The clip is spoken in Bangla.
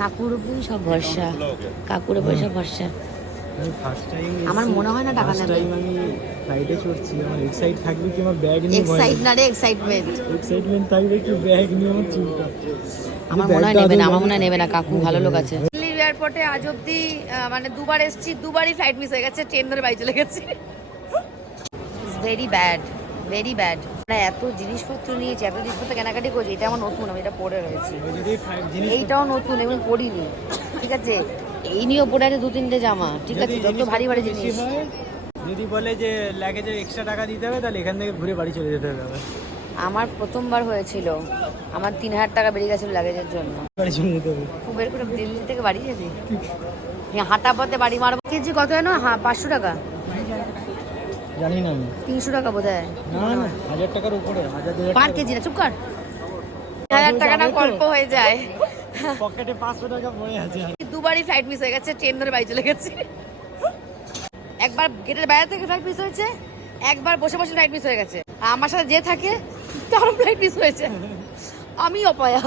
কাকুর উপরই সব ভরসা, কাকুর উপরই সব ভরসা। আমি ফার্স্ট টাইম আমার মনে হয় না টাকা নেবে। আমি ফ্লাইটে চড়ছি, আমার এক্সাইট থাকবে কি আমার ব্যাগ নিয়ে? এক্সাইট না রে, এক্সাইটমেন্ট। এক্সাইটমেন্ট থাকবে কি ব্যাগ নিয়ে? আমার চিন্তা। আমার মনে হয় নেবে না, আমার মনে হয় নেবে না। কাকু ভালো লোক আছে। দিল্লি এয়ারপোর্টে আজ অব্দি মানে দুবার এসেছি, দুবারই ফ্লাইট মিস হয়ে গেছে, ট্রেন ধরে বাড়ি চলে গেছি। Very bad, very bad. আমরা এত জিনিসপত্র নিয়েছি, এত জিনিসপত্র কেনাকাটি করছি। এটা আমার নতুন, আমি এটা পরে রয়েছি। এইটাও নতুন, এমন পরিনি, ঠিক আছে। এই নিয়েও পরে আছে 2-3টে জামা, ঠিক আছে। যত ভারী ভারী জিনিস। যদি বলে যে লাগেজে এক্সট্রা টাকা দিতে হবে, তাহলে এখান থেকে ঘুরে বাড়ি চলে যেতে হবে। আমার প্রথমবার হয়েছিল, আমার 3000 টাকা বেরিয়ে গেছিল লাগেজের জন্য। বাড়ি চলে যেতে হবে। খুব বের করে দিল্লি থেকে বাড়ি যাবি? হাঁটা পথে বাড়ি মারবো। কেজি কত যেন? 500 টাকা, জানি না আমি। 300 টাকা বোধ হয়। না না, 1000 টাকার উপরে, 1000 পার কেজি না, চুপ কর। 1000 টাকা না গল্প হয়ে যায়। পকেটে 500 টাকা পড়ে আছে। দুবারই ফ্লাইট মিস হয়ে গেছে, ট্রেন ধরে বাড়ি চলে গেছি। একবার গেটের বাইরে থেকে ফ্লাইট মিস হয়েছে, একবার বসে বসে ফ্লাইট মিস হয়ে গেছে। আমার সাথে যে থাকে তারও ফ্লাইট মিস হয়েছে। আমি অপায়া।